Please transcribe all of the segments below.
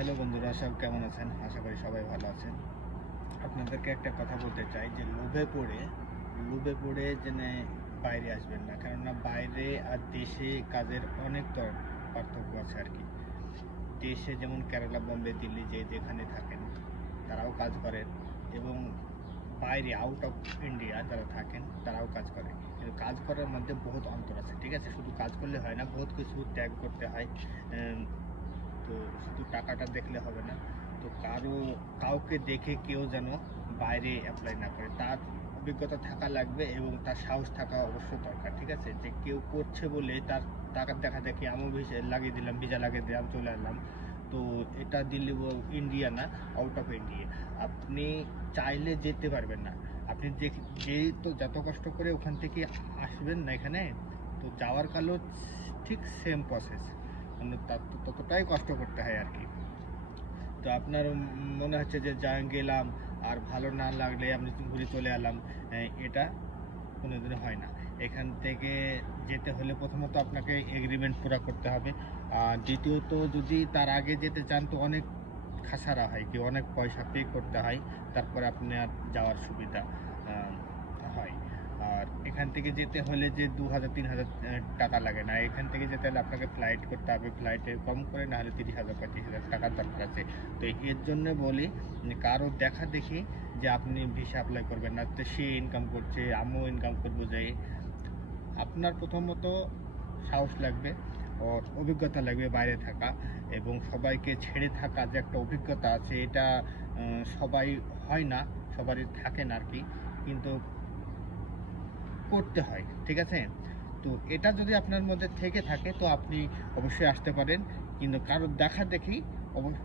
Hello বন্ধুরা, সব কেমন আছেন? আশা করি সবাই ভালো আছেন। আপনাদেরকে একটা কথা বলতে চাই যে, লোভে পড়ে লোভে পড়ে যেন বাইরে আসবেন না। কেননা বাইরে আর দেশে কাজের অনেক পার্থক্য আছে আর কি। দেশে যেমন কেরালা, বম্বে, দিল্লি যে যেখানে থাকেন, তারাও কাজ করেন এবং বাইরে আউট অফ ইন্ডিয়া যারা থাকেন, তারাও কাজ করে। কিন্তু কাজ করার মধ্যে বহুত অন্তর আছে, ঠিক আছে? শুধু কাজ করলে হয় না, বহুত কিছু ত্যাগ করতে হয়। তো শুধু টাকাটা দেখলে হবে না, তো কারও, কাউকে দেখে কেউ যেন বাইরে অ্যাপ্লাই না করে। তার অভিজ্ঞতা থাকা লাগবে এবং তার সাহস থাকা অবশ্য দরকার, ঠিক আছে? যে কেউ করছে বলে তার টাকার দেখা দেখি, আমি ভিসা লাগিয়ে দিলাম, ভিসা লাগিয়ে দিলাম চলে এলাম। তো এটা দিল্লি ইন্ডিয়া না আউট অফ ইন্ডিয়া আপনি চাইলে যেতে পারবেন না। আপনি যে যে তো যত কষ্ট করে ওখান থেকে আসবেন না এখানে, তো যাওয়ার কালেও ঠিক সেম প্রসেস ততটাই কষ্ট করতে হয় আর কি। তো আপনার মনে হচ্ছে যে যা গেলাম আর ভালো না লাগলে আপনি ঘুরে চলে এলাম এটা কোনোদিনও হয় না। এখান থেকে যেতে হলে প্রথমত আপনাকে এগ্রিমেন্ট পুরো করতে হবে। আর দ্বিতীয়ত যদি তার আগে যেতে চান তো অনেক খাসারা হয় কি, অনেক পয়সা পে করতে হয়, তারপরে আপনার যাওয়ার সুবিধা হয়। আর এখান থেকে যেতে হলে যে দু হাজার, তিন হাজার টাকা লাগে না। এখান থেকে যেতে হলে আপনাকে ফ্লাইট করতে হবে। ফ্লাইটে কম করে না হলে তিরিশ হাজার, পঁয়ত্রিশ হাজার টাকার দরকার আছে। তো এর জন্য বলি কারও দেখা দেখি যে আপনি ভিসা অ্যাপ্লাই করবেন না, তো সে ইনকাম করছে, আমিও ইনকাম করব যে। আপনার প্রথমত সাহস লাগবে, ওর অভিজ্ঞতা লাগবে বাইরে থাকা এবং সবাইকে ছেড়ে থাকা যে একটা অভিজ্ঞতা আছে, এটা সবাই হয় না, সবারই থাকে না আর কি। কিন্তু করতে হয়, ঠিক আছে? তো এটা যদি আপনার মধ্যে থেকে থাকে, তো আপনি অবশ্যই আসতে পারেন। কিন্তু কারোর দেখা দেখি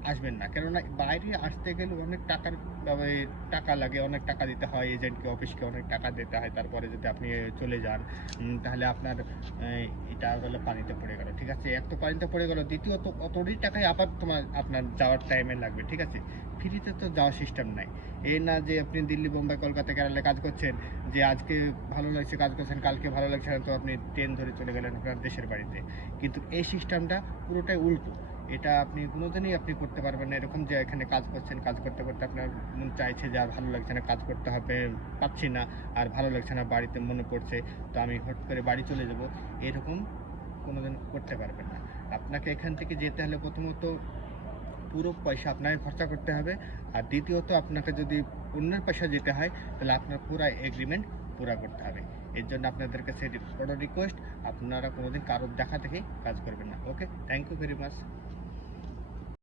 আসবেন না। কেননা বাইরে আসতে গেলে অনেক টাকার টাকা লাগে, অনেক টাকা দিতে হয়, এজেন্টকে, অফিসকে অনেক টাকা দিতে হয়, তারপরে যদি আপনি চলে যান তাহলে আপনার এটা হলো পানিতে পড়ে গেল, ঠিক আছে? এক তো পানিতে পড়ে গেল, দ্বিতীয়ত অতই টাকায় আবার তোমার আপনার যাওয়ার টাইমে লাগবে, ঠিক আছে? ফ্রিতে তো যাওয়ার সিস্টেম নাই। এই না যে আপনি দিল্লি, বোম্বাই, কলকাতা কেরালে কাজ করছেন, যে আজকে ভালো লাগছে কাজ করছেন, কালকে ভালো লাগছে না তো আপনি ট্রেন ধরে চলে গেলেন আপনার দেশের বাড়িতে। কিন্তু এই সিস্টেমটা পুরোটাই উল্টো। এটা আপনি কোনোদিনই আপনি করতে পারবেন না। এরকম যে এখানে কাজ করছেন, কাজ করতে করতে আপনার মন চাইছে যে আর ভালো লাগছে না, কাজ করতে হবে, পাচ্ছি না, আর ভালো লাগছে না, বাড়িতে মনে পড়ছে, তো আমি হট করে বাড়ি চলে যাব। এরকম কোনোদিন করতে পারবেন না। আপনাকে এখান থেকে যেতে হলে প্রথমত পুরো পয়সা আপনাকে খরচা করতে হবে, আর দ্বিতীয়ত আপনাকে যদি অন্যের পয়সা যেতে হয়, তাহলে আপনার পুরো এগ্রিমেন্ট পুরা করতে হবে। এর জন্য আপনাদের কাছে বড় রিকোয়েস্ট আপনারা কোনোদিন কারোর দেখা দেখে কাজ করবেন না। Okay thank you very much